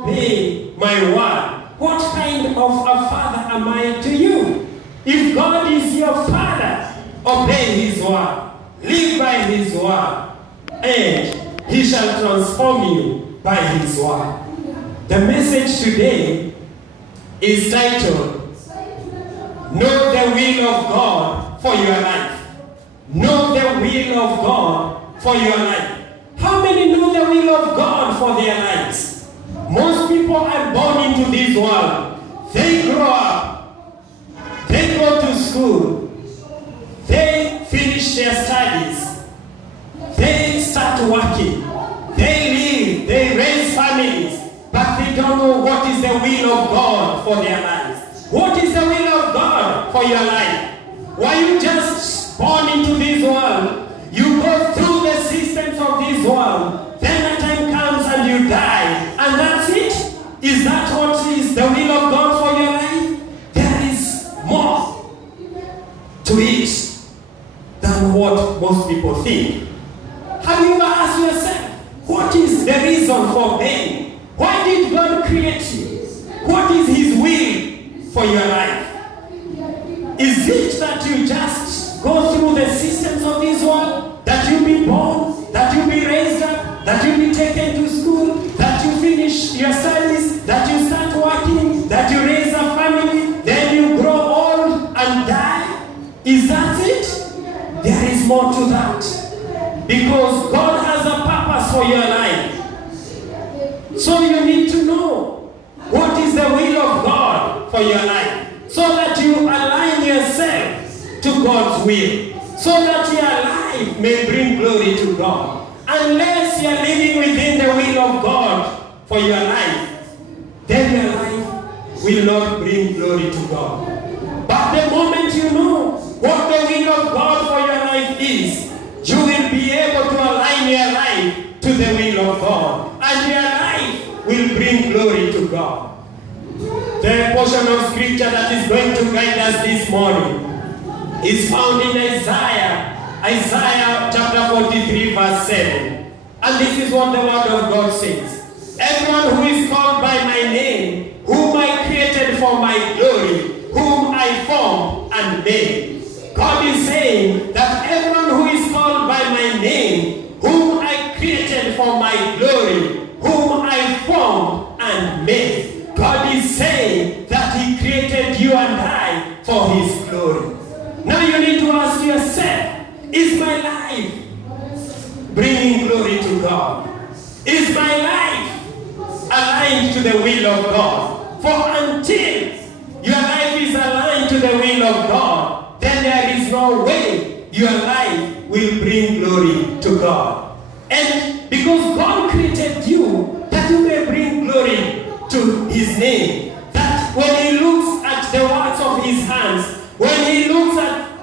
obey my word, what kind of a father am I to you? If God is your father, obey his word, live by his word, and he shall transform you by his word. The message today is titled, Know the will of God for your life. Know the will of God for your life. How many know the will of God for their lives? Most people are born into this world. They grow up. They go to school. They finish their studies. They start working. They live. They raise families. But they don't know what is the will of God for their lives. What is the will of God for your life? Why you just born into this world? You go through the systems of this world. Then a time comes and you die. And that's it? Is that what is the will of God for your life? There is more to it than what most people think. Have you ever asked yourself, what is the reason for being? Why did God create you? What is his will for your life? Is it that you just go through the systems of this world? That you be born? That you be raised up? That you be taken to school? That you finish your studies? That you start working? That you raise a family? Then you grow old and die? Is that it? There is more to that. Because God has a purpose for your life. So you need to know what is the will of God for your life. So that you align yourself to God's will. So that your life may bring glory to God. Unless you are living within the will of God for your life, then your life will not bring glory to God. But the moment you know what the will of God for your life is, you will be able to align your life to the will of God. And your life will bring glory to God. The portion of scripture that is going to guide us this morning is found in Isaiah chapter 43 verse 7. And this is what the word of God says. Everyone who is called by my name, whom I created for my glory, whom I formed and made. God is saying that everyone who is called by my name, whom I created for my glory, whom I formed and made. God is saying that he created you and I for his glory. Now you need to ask yourself, is my life bringing glory to God? Is my life aligned to the will of God? For until your life is aligned to the will of God, then there is no way your life will bring glory to God. And because God created you, that you may bring glory to his name. That when he looks at the works of his hands, when he looks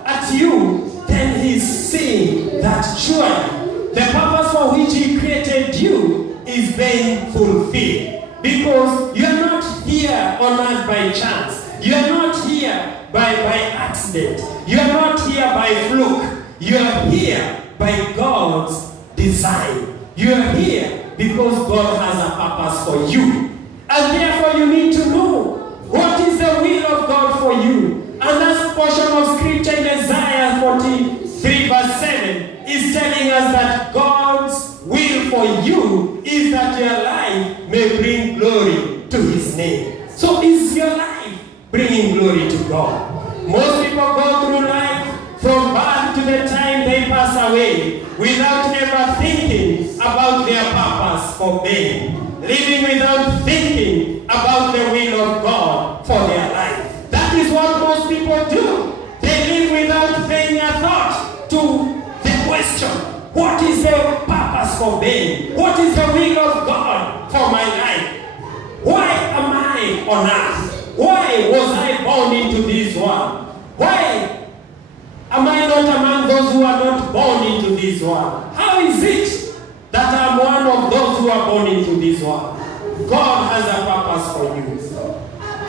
at you, then he's seeing that surely the purpose for which he created you is being fulfilled. Because you're not here on earth by chance. You're not here by accident. You're not here by fluke. You're here by God's design. You're here because God has a purpose for you. And therefore you need to know what is the will of God for you. And that portion of scripture in Isaiah 43 verse 7 is telling us that God's will for you is that your life may bring glory to his name. So is your life bringing glory to God? Most people go through life from birth to the time they pass away without ever thinking about their purpose for being. Living without thinking about the will of God for their life. That is what most people do. They live without paying a thought to the question, what is the purpose for being? What is the will of God for my life? Why am I on earth? Why was I born into this world? Why am I not among those who are not born into this world? How is it that I'm one of those who are born into this world? God has a purpose for you.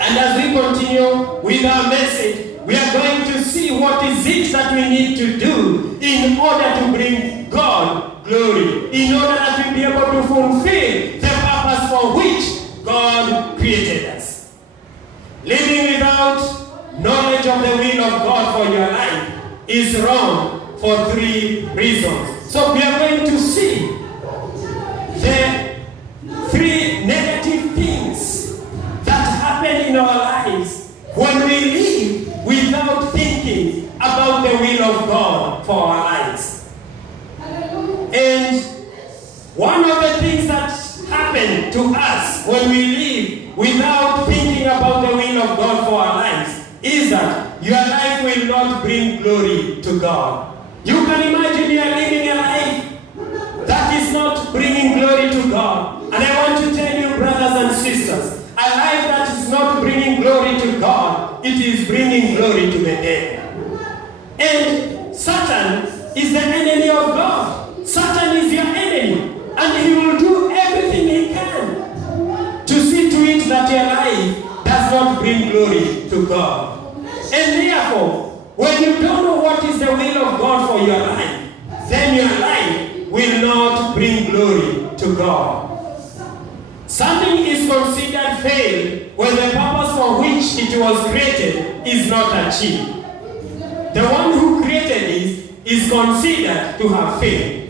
And as we continue with our message, we are going to see what is it that we need to do in order to bring God glory, in order that we be able to fulfill the purpose for which God created us. Living without knowledge of the will of God for your life is wrong for 3 reasons. So we are going to see the 3 negative things that happen in our lives when we live without thinking about the will of God for our lives. And one of the things that happen to us when we live without thinking about the will of God for our lives is that your life will not bring glory to God. You can imagine you are living a life that is not bringing glory to God. And I want to tell you, brothers and sisters, a life that is not bringing glory to God, it is bringing glory to the devil. And Satan is the enemy of God. Satan is your enemy. And he will do everything he can to see to it that your life does not bring glory to God. And therefore, when you don't know what is the will of God for your life, then your life will not bring glory to God. Something is considered failed when the purpose for which it was created is not achieved. The one who created it is considered to have failed.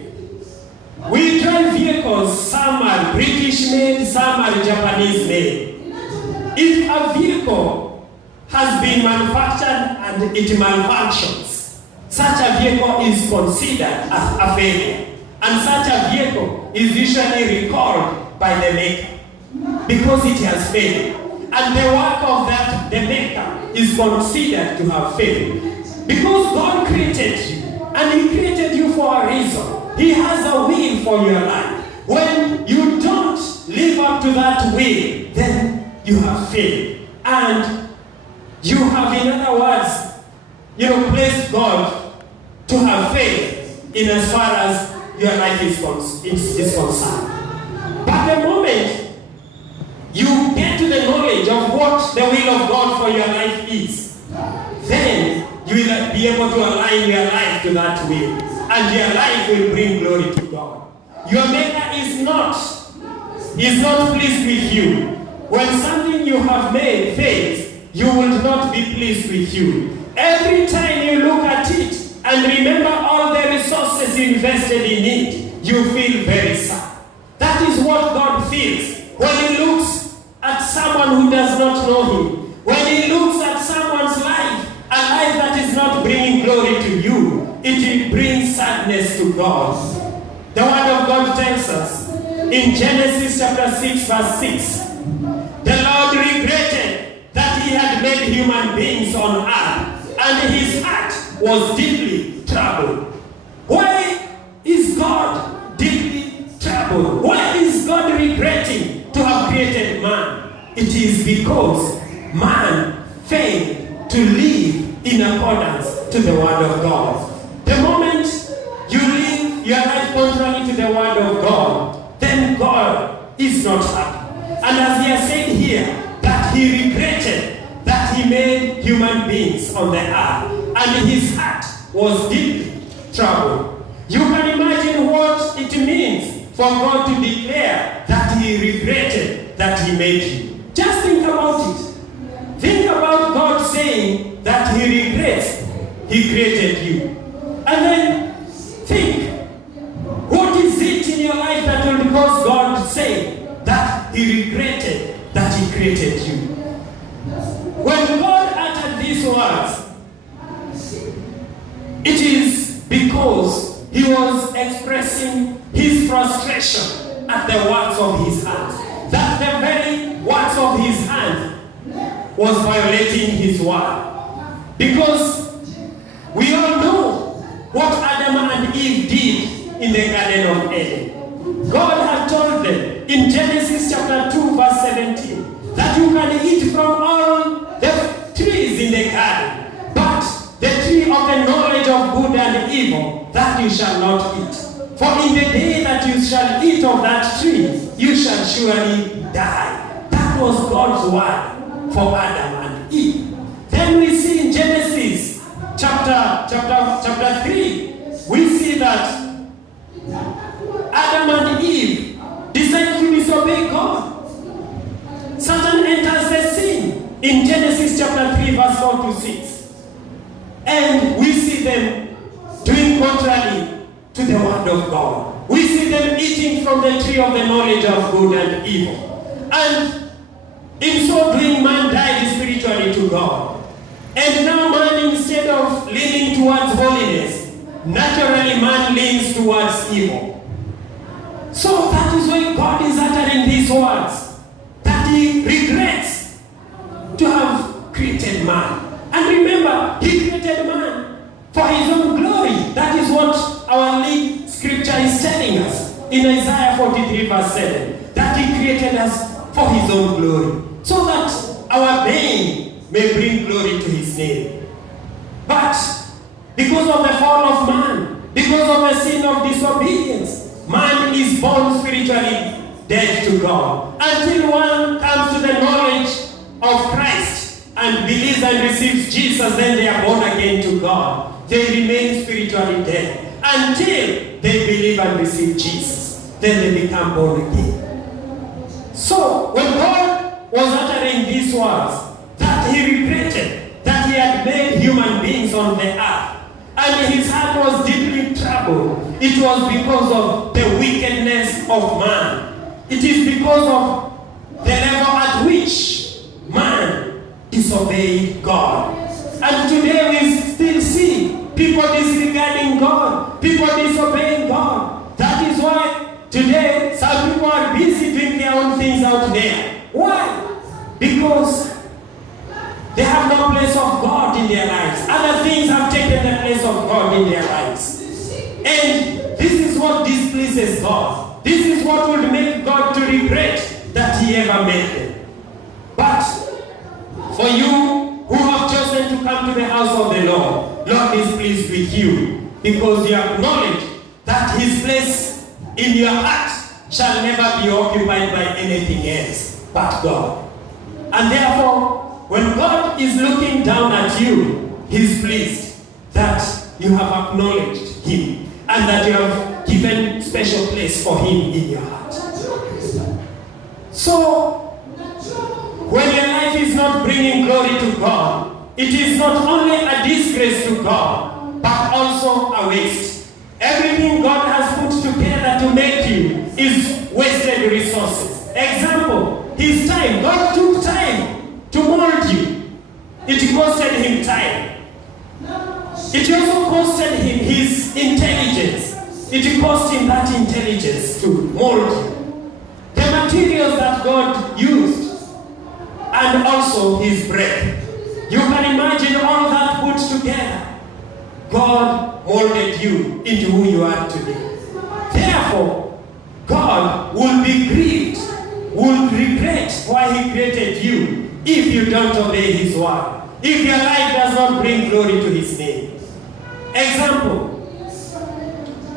We drive vehicles, some are British made, some are Japanese made. If a vehicle has been manufactured and it malfunctions, such a vehicle is considered as a failure. And such a vehicle is usually recalled by the maker because it has failed. And the work of the maker is considered to have failed. Because God created you, and He created you for a reason. He has a will for your life. When you don't live up to that will, then you have failed. And you have, in other words, placed God to have failed in as far as your life is concerned. But the moment you get to the knowledge of what the will of God for your life is, then you will be able to align your life to that will. And your life will bring glory to God. Your Maker is not pleased with you. When something you have made fails, you will not be pleased with you. Every time you look at it and remember all the resources invested in it, you feel very sad. That is what God feels when He looks at someone who does not know Him. When He looks at someone's life, a life that is not bringing glory to you, it brings sadness to God. The Word of God tells us in Genesis chapter 6 verse 6, the Lord regretted that He had made human beings on earth, and His heart was deeply troubled. Why is God deeply troubled? Why is God regretting to have created man? It is because man failed to live in accordance to the Word of God. The moment you live your life contrary to the Word of God, then God is not happy. And as He has said here, that He regretted that He made human beings on the earth, and His heart was deeply troubled. You can imagine what it means for God to declare that He regretted that He made you. Just think about it. Think about God saying that He regrets He created you. And then think, what is it in your life that will cause God to say that He regretted that He created you? When God uttered these words, it is because He was expressing His frustration at the works of His hands. That the very works of His hands was violating His word. Because we all know what Adam and Eve did in the Garden of Eden. God had told them in Genesis chapter 2 verse 17 that you can eat from all the trees in the garden, but the tree of the knowledge of good and evil, that you shall not eat. For in the day that you shall eat of that tree, you shall surely die. That was God's word for Adam and Eve. Then we see in Genesis chapter 3, we see that Adam and Eve decided to disobey God. in Genesis chapter 3 verse 4 to 6. And we see them doing contrary to the word of God. We see them eating from the tree of the knowledge of good and evil. And in so doing, man died spiritually to God. And now man, instead of leaning towards holiness, naturally man leans towards evil. So that is why God is uttering these words, that he regrets to have created man. And remember, he created man for his own glory. That is what our lead scripture is telling us in Isaiah 43 verse 7, that he created us for his own glory, so that our being may bring glory to his name. But because of the fall of man, because of the sin of disobedience, man is born spiritually dead to God. Until one comes to the knowledge of Christ and believes and receives Jesus, then they are born again to God. They remain spiritually dead until they believe and receive Jesus. Then they become born again. So when God was uttering these words, that he regretted that he had made human beings on the earth, and his heart was deeply troubled, it was because of the wickedness of man. It is because of the level at which man disobeyed God. And today we still see people disregarding God, people disobeying God. That is why today some people are busy doing their own things out there. Why? Because they have no place of God in their lives. Other things have taken the place of God in their lives. And this is what displeases God. This is what would make God to regret that he ever made them. But for you who have chosen to come to the house of the Lord, Lord is pleased with you, because you acknowledge that his place in your heart shall never be occupied by anything else but God. And therefore, when God is looking down at you, he's pleased that you have acknowledged him and that you have given special place for him in your heart. So, when your life is not bringing glory to God, it is not only a disgrace to God, but also a waste. Everything God has put together to make you is wasted resources. Example, his time. God took time to mold you. It costed him time. It also costed him his intelligence. It cost him that intelligence to mold you. The materials that God used, and also his breath. You can imagine all that put together. God molded you into who you are today. Therefore, God will be grieved, will regret why he created you if you don't obey his word, if your life does not bring glory to his name. Example,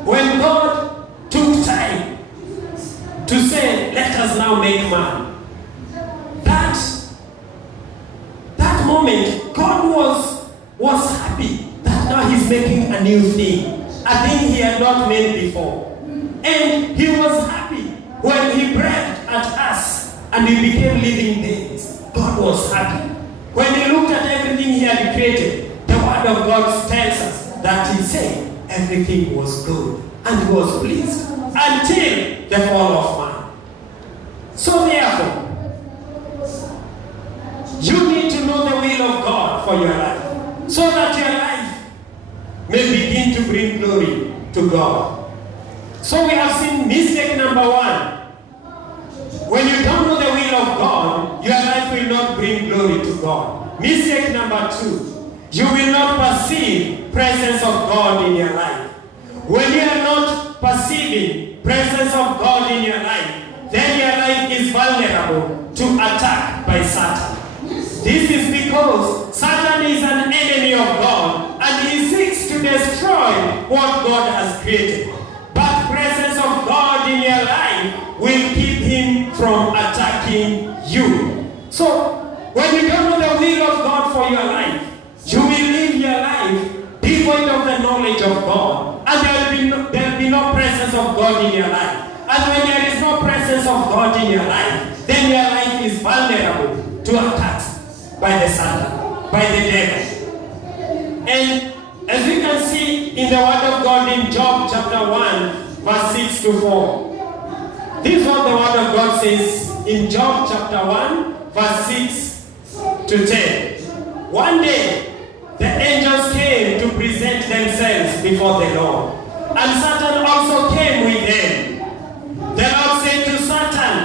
when God took time to say, let us now make man, that moment, God was happy that now he's making a new thing, a thing he had not made before. And he was happy when he breathed at us and we became living beings. God was happy. When he looked at everything he had created, the word of God tells us that he said everything was good and he was pleased until the fall of man. So therefore, you need to know the will of God for your life, so that your life may begin to bring glory to God. So we have seen mistake number one. When you don't know the will of God, your life will not bring glory to God. Mistake number two, you will not perceive presence of God in your life. When you are not perceiving presence of God in your life, then your life is vulnerable to attack by Satan. This is because Satan is an enemy of God and he seeks to destroy what God has created. But presence of God in your life will keep him from attacking you. So, when you don't know the will of God for your life, you will live your life devoid of the knowledge of God. And there will be no presence of God in your life. And when there is no presence of God in your life, then your life is vulnerable to attacks. by the Satan, by the devil. And as we can see in the Word of God in Job chapter 1, verse 6 to 4. This is what the Word of God says in Job chapter 1, verse 6 to 10. One day, the angels came to present themselves before the Lord. And Satan also came with them. The Lord said to Satan,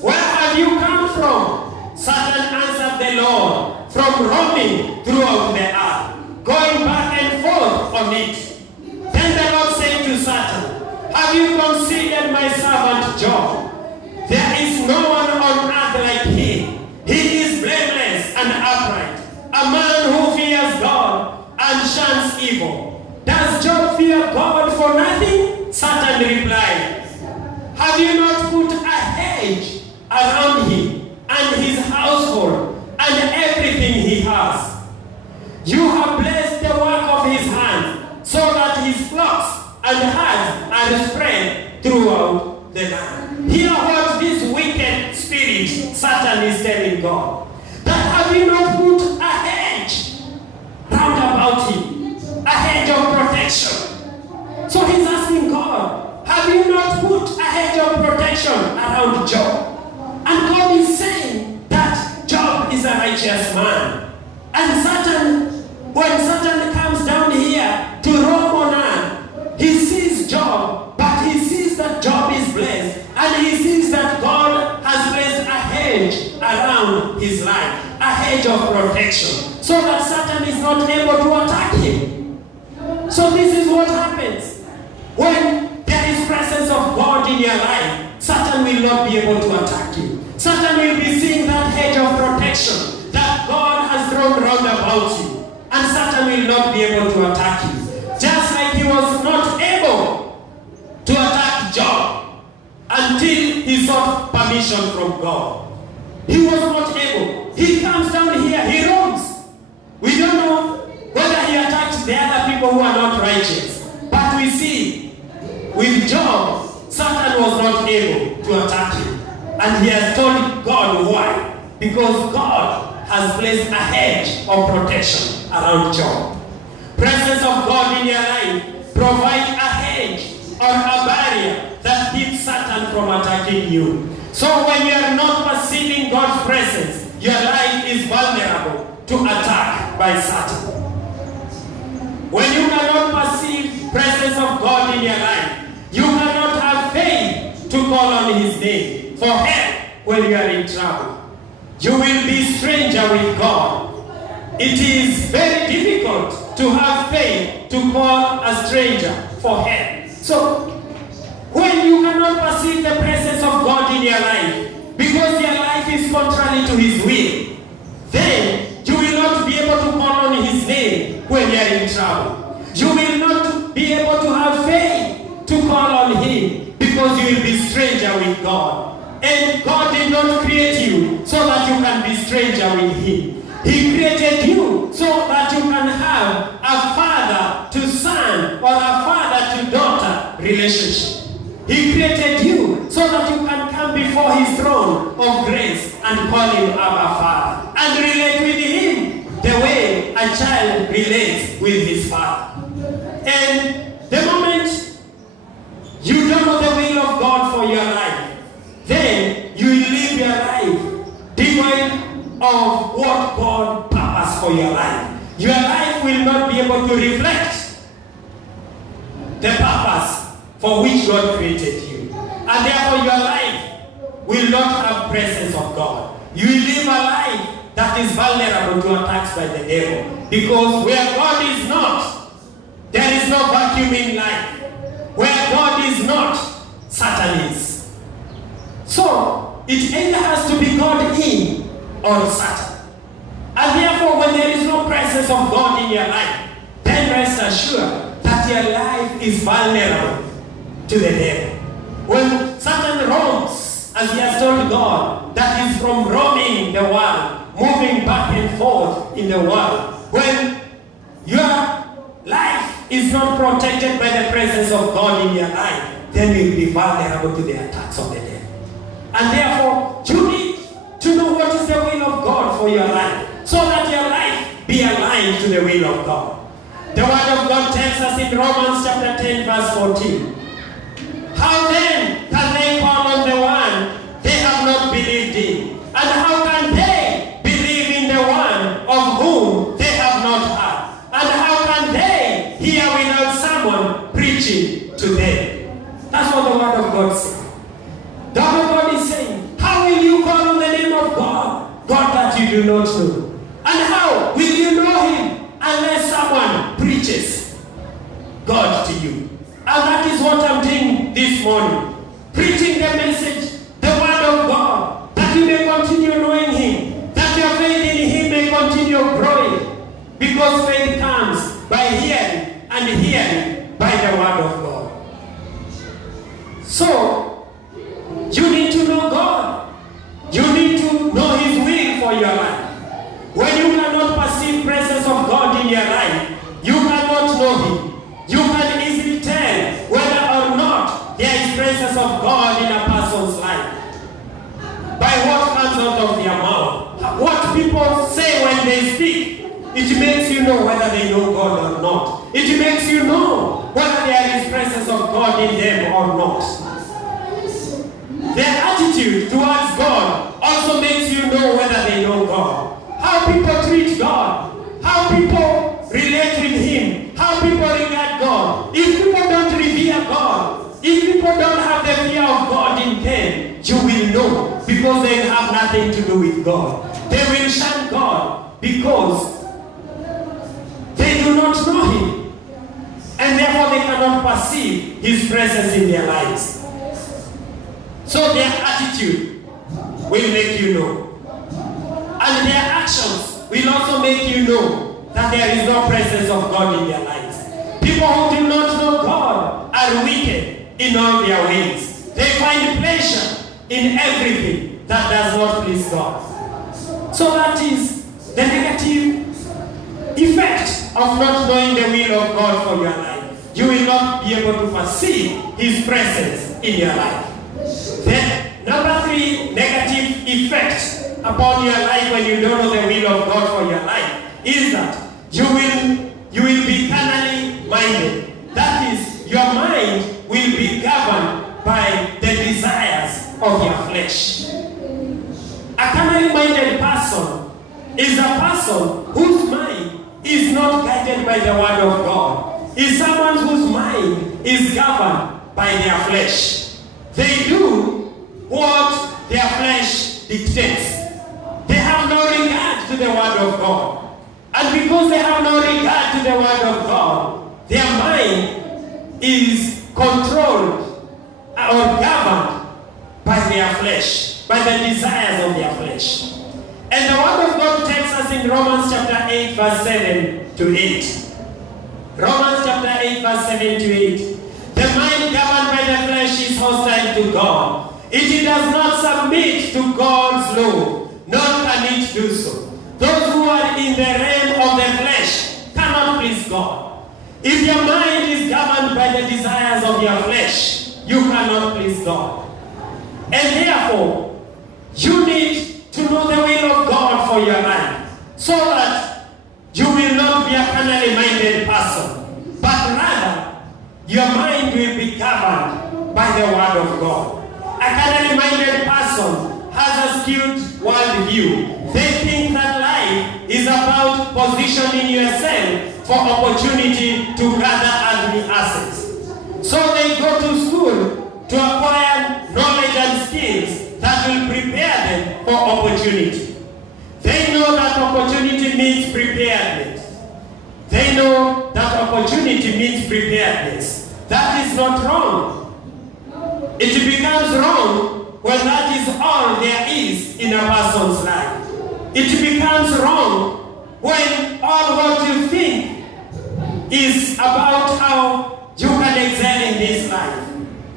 "Where have you come from?" Satan answered the Lord, "From roaming throughout the earth, going back and forth on it." Then the Lord said to Satan, "Have you considered my servant Job? There is no one on earth like him. He is blameless and upright, a man who fears God and shuns evil. Does Job fear God for nothing?" Satan replied, "Have you not put a hedge around him and his household and everything he has? You have blessed the work of his hands, so that his flocks and herds are spread throughout the land." Hear what this wicked spirit, Satan, is telling God. That have you not put a hedge round about him, a hedge of protection? So he's asking God, have you not put a hedge of protection around Job? And God is saying that Job is a righteous man. And Satan, when Satan comes down here to roam on earth, he sees Job, but he sees that Job is blessed, and he sees that God has placed a hedge around his life, a hedge of protection, so that Satan is not able to attack him. So this is what happens when there is presence of God in your life. Satan will not be able to attack you. Satan will be seeing that hedge of protection that God has thrown round about you, and Satan will not be able to attack you. Just like he was not able to attack Job until he sought permission from God. He was not able. He comes down here, he roams. We don't know whether he attacked the other people who are not righteous. But we see with Job, Satan was not able to attack him. And he has told God why. Because God has placed a hedge of protection around Job. Presence of God in your life provides a hedge or a barrier that keeps Satan from attacking you. So when you are not perceiving God's presence, your life is vulnerable to attack by Satan. When you cannot perceive presence of God in your life, you cannot have faith to call on his name for help when you are in trouble. You will be stranger with God. It is very difficult to have faith to call a stranger for help. So when you cannot perceive the presence of God in your life because your life is contrary to his will, then you will not be able to call on his name when you are in trouble. You will not be able to have faith to call on him because you will be stranger with God. And God did not create you so that you can be stranger with him. He created you so that you can have a father to son or a father to daughter relationship. He created you so that you can come before his throne of grace and call him Abba Father and relate with him the way a child relates with his father. And the moment you don't know the will of God for your life, then you will live your life devoid of what God purposed for your life. Your life will not be able to reflect the purpose for which God created you. And therefore your life will not have presence of God. You will live a life that is vulnerable to attacks by the devil. Because where God is not, there is no vacuum in life. Where God is not, Satan is. So, it either has to be God in or Satan. And therefore, when there is no presence of God in your life, then rest assured that your life is vulnerable to the devil. When Satan roams, as he has told God, that is from roaming the world, moving back and forth in the world. When your life is not protected by the presence of God in your life, then you will be vulnerable to the attacks of the devil. And therefore, you need to know what is the will of God for your life, so to the will of God. The word of God tells us in Romans chapter 10 verse 14. How then can they call on the one they have not believed in? And how can they believe in the one of whom they have not heard? And how can they hear without someone preaching to them? That's what the word of God says. The word of God is saying, how will you call on the name of God? God that you do not know. And how will you know him unless someone preaches God to you? And that is what I'm doing this morning. Preaching the message, the word of God, that you may continue knowing him, that your faith in him may continue growing. Because faith comes by hearing, and hearing by the word of God. So, you need to know God. You need to know his will for your life. When you cannot perceive presence of God in your life, you cannot know him. You can easily tell whether or not there is presence of God in a person's life by what comes out of their mouth. What people say when they speak, it makes you know whether they know God or not. It makes you know whether there is presence of God in them or not. Their attitude towards God also makes you know whether they know God. How people treat God, how people relate with him, how people regard God. If people don't revere God, if people don't have the fear of God in them, you will know, because they have nothing to do with God. They will shun God because they do not know him, and therefore they cannot perceive his presence in their lives. So their attitude will make you know. And their actions will also make you know that there is no presence of God in their lives. People who do not know God are wicked in all their ways. They find pleasure in everything that does not please God. So that is the negative effect of not knowing the will of God for your life. You will not be able to perceive his presence in your life. Then, number 3 negative effect upon your life when you don't know the will of God for your life is that you will be carnally minded. That is, your mind will be governed by the desires of your flesh. A carnally minded person is a person whose mind is not guided by the word of God. Is someone whose mind is governed by their flesh. They do what their flesh dictates. They have no regard to the word of God. And because they have no regard to the word of God, their mind is controlled or governed by their flesh, by the desires of their flesh. And the word of God tells us in Romans chapter 8 verse 7 to 8. Romans chapter 8 verse 7 to 8. The mind governed by the flesh is hostile to God. It does not submit to God's law, nor can it do so. Those who are in the realm of the flesh cannot please God. If your mind is governed by the desires of your flesh, you cannot please God. And therefore, you need to know the will of God for your life, so that you will not be a carnally minded person, but rather your mind will be governed by the word of God. A carnally minded person has a skewed worldview. They think that life is about positioning yourself for opportunity to gather earthly assets. So they go to school to acquire knowledge and skills that will prepare them for opportunity. They know that opportunity means preparedness. They know that opportunity means preparedness. That is not wrong. It becomes wrong when that is all there is in a person's life. It becomes wrong when all what you think is about how you can excel in this life.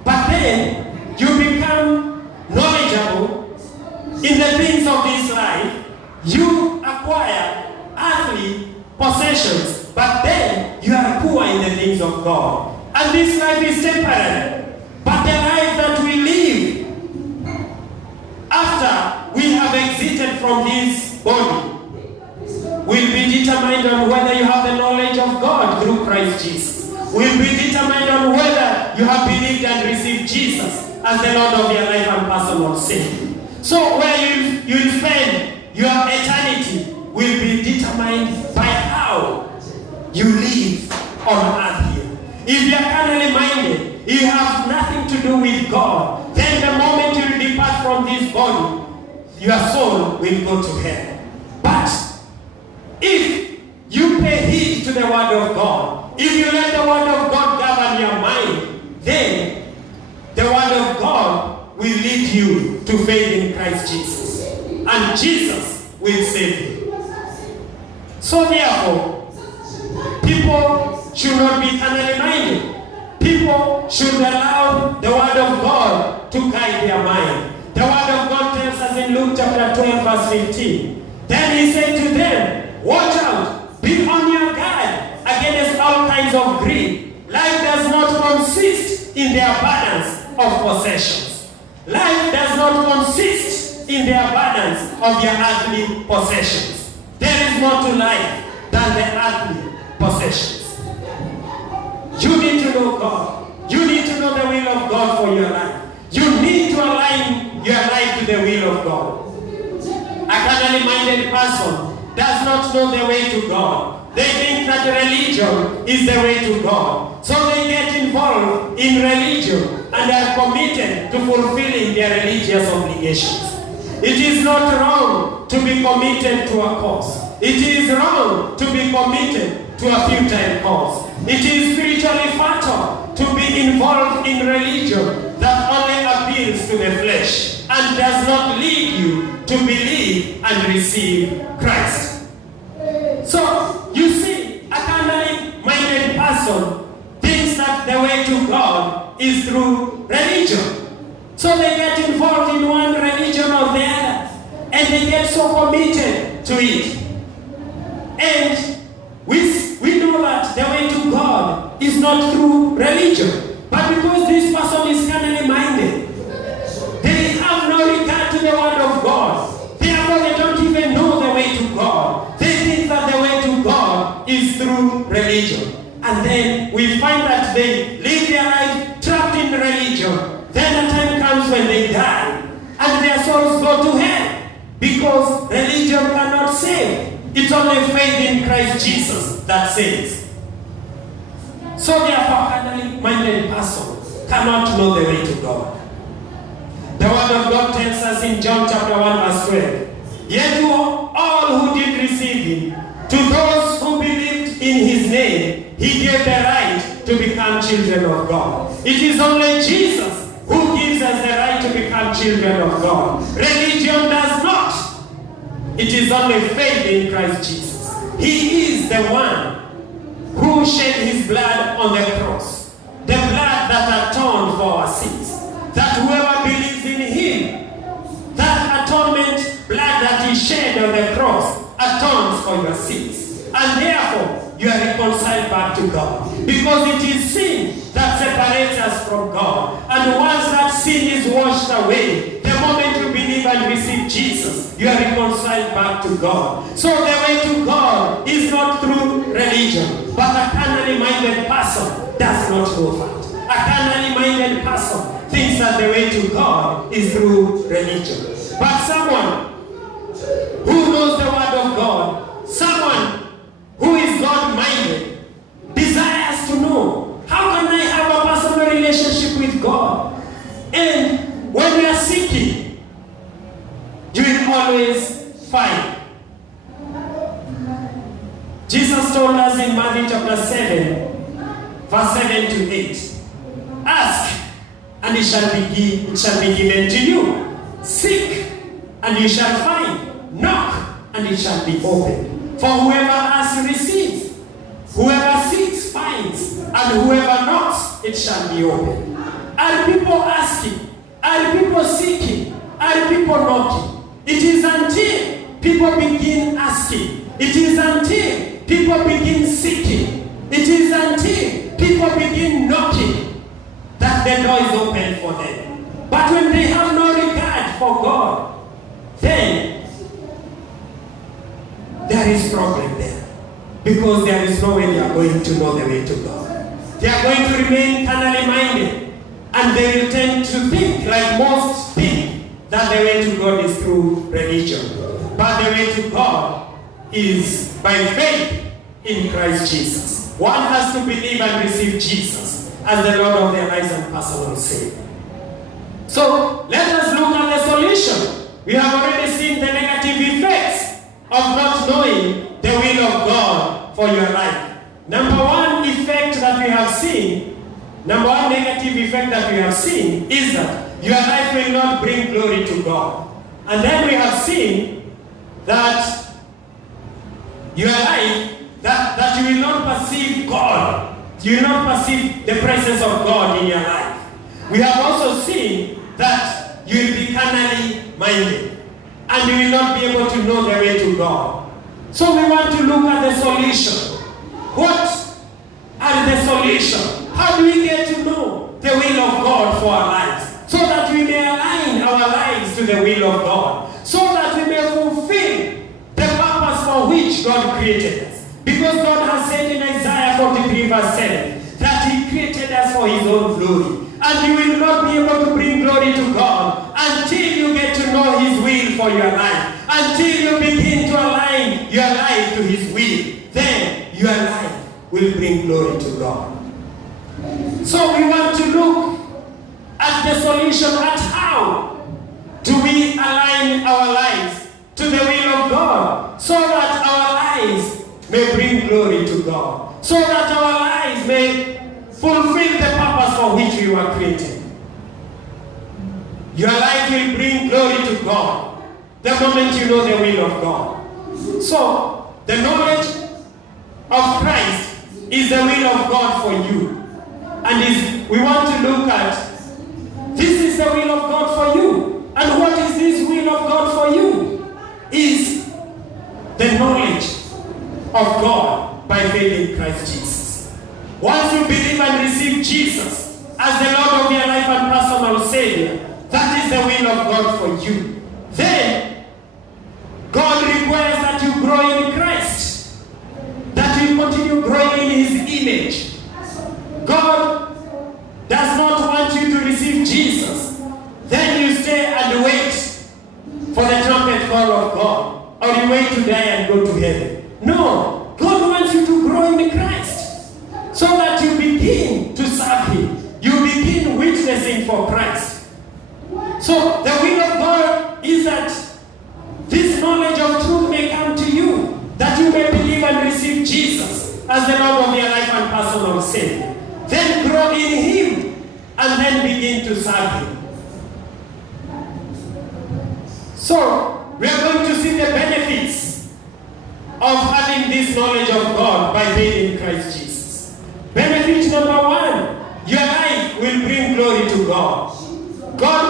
But then you become knowledgeable in the things of this life. You acquire earthly possessions, but then you are poor in the things of God. And this life is temporary. But the life that we live after we have exited from this body will be determined determined on whether you have the knowledge of God through Christ Jesus. Will be determined on whether you have believed and received Jesus as the Lord of your life and personal Savior. So where you spend your eternity will be determined by how you live on earth here. If you are carnally minded, you have nothing to do with God, then the moment you depart from this body, your soul will go to hell. But if you pay heed to the word of God, if you let the word of God govern your mind, then the word of God will lead you to faith in Christ Jesus. And Jesus will save you. So therefore, people should not be carnally minded. People should allow the word of God to guide their mind. The word of God tells us in Luke chapter 12 verse 15. Then he said to them, watch out, be on your guard against all kinds of greed. Life does not consist in the abundance of possessions. Life does not consist in the abundance of your earthly possessions. There is more to life than the earthly possessions. You need to know God. You need to know the will of God for your life. You need to align your life to the will of God. A carnally minded person does not know the way to God. They think that religion is the way to God. So they get involved in religion and are committed to fulfilling their religious obligations. It is not wrong to be committed to a cause. It is wrong to be committed to a futile cause. It is spiritually fatal to be involved in religion that only appeals to the flesh and does not lead you to believe and receive Christ. So, you see, a carnally minded person thinks that the way to God is through religion. So they get involved in one religion or the other, and they get so committed to it. And we know that the way to God is not through religion, but because this person is carnally minded, they have no regard to the word of God. Therefore, they don't even know the way to God. They think that the way to God is through religion. And then we find that they live their life trapped in religion. Then a time comes when they die, and their souls go to hell, because religion cannot save. It's only faith in Christ Jesus that saves. So therefore, a carnally minded person cannot know the way to God. The word of God tells us in John chapter 1 verse 12, yet to all who did receive him, to those who believed in his name, he gave the right to become children of God. It is only Jesus who gives us the right to become children of God. Religion does not. It is only faith in Christ Jesus. He is the one who shed his blood on the cross. The blood that atoned for our sins. That whoever believes in him, that atonement blood that he shed on the cross atones for your sins. And therefore, you are reconciled back to God. Because it is sin that separates us from God. And once that sin is washed away, the moment you believe and receive Jesus, you are reconciled back to God. So the way to God is not through religion, but a carnally minded person does not know that. A carnally minded person thinks that the way to God is through religion. But someone who knows the word of God, someone who is God-minded, desires to know, how can I have a personal relationship with God? And when we are seeking, you will always find. Jesus told us in Matthew chapter 7, verse 7 to 8, ask, and it shall be given to you. Seek, and you shall find. Knock, and it shall be opened. For whoever asks receives, whoever seeks finds, and whoever knocks it shall be opened. Are people asking? Are people seeking? Are people knocking? It is until people begin asking. It is until people begin seeking. It is until people begin knocking that the door is open for them. But when they have no regard for God, then there is problem there. because there is no way they are going to know the way to God. They are going to remain carnally minded, and they will tend to think, like most think, that the way to God is through religion. But the way to God is by faith in Christ Jesus. One has to believe and receive Jesus as the Lord of their lives and personal Savior. So let us look at the solution. We have already seen the negative effects of not knowing the will of God for your life. Number one effect that we have seen, number one negative effect that we have seen is that your life will not bring glory to God. And then we have seen that your life, that you will not perceive God. You will not perceive the presence of God in your life. We have also seen that you will be carnally minded, and you will not be able to know the way to God. So we want to look at the solution. What are the solutions? How do we get to know the will of God for our lives? So that we may align our lives to the will of God. So that we may fulfill the purpose for which God created us. Because God has said in Isaiah 43 verse 7 that He created us for His own glory. And you will not be able to bring glory to God until you get to know His will for your life. Until you begin to align your life to His will. Then your life will bring glory to God. So we want to look at the solution, at how do we align our lives to the will of God, so that our lives may bring glory to God, so that our lives may fulfill the purpose for which we were created. Your life will bring glory to God the moment you know the will of God. So the knowledge of Christ is the will of God for you. And we want to look at, this is the will of God for you. And what is this will of God for you? Is the knowledge of God by faith in Christ Jesus. Once you believe and receive Jesus as the Lord of your life and personal Savior, that is the will of God for you. Then God requires that you grow in Christ, that you continue growing in His image. God does not want you to receive Jesus, then you stay and wait for the trumpet call of God, or you wait to die and go to heaven. No, God wants you to grow in Christ, so that you begin to serve Him. You begin witnessing for Christ. So the will of God is that this knowledge of truth may come to you, that you may believe and receive Jesus as the Lord of your life and personal Savior. Then grow in Him, and then begin to serve Him. So, we are going to see the benefits of having this knowledge of God by faith in Christ Jesus. Benefit number one, your life will bring glory to God. God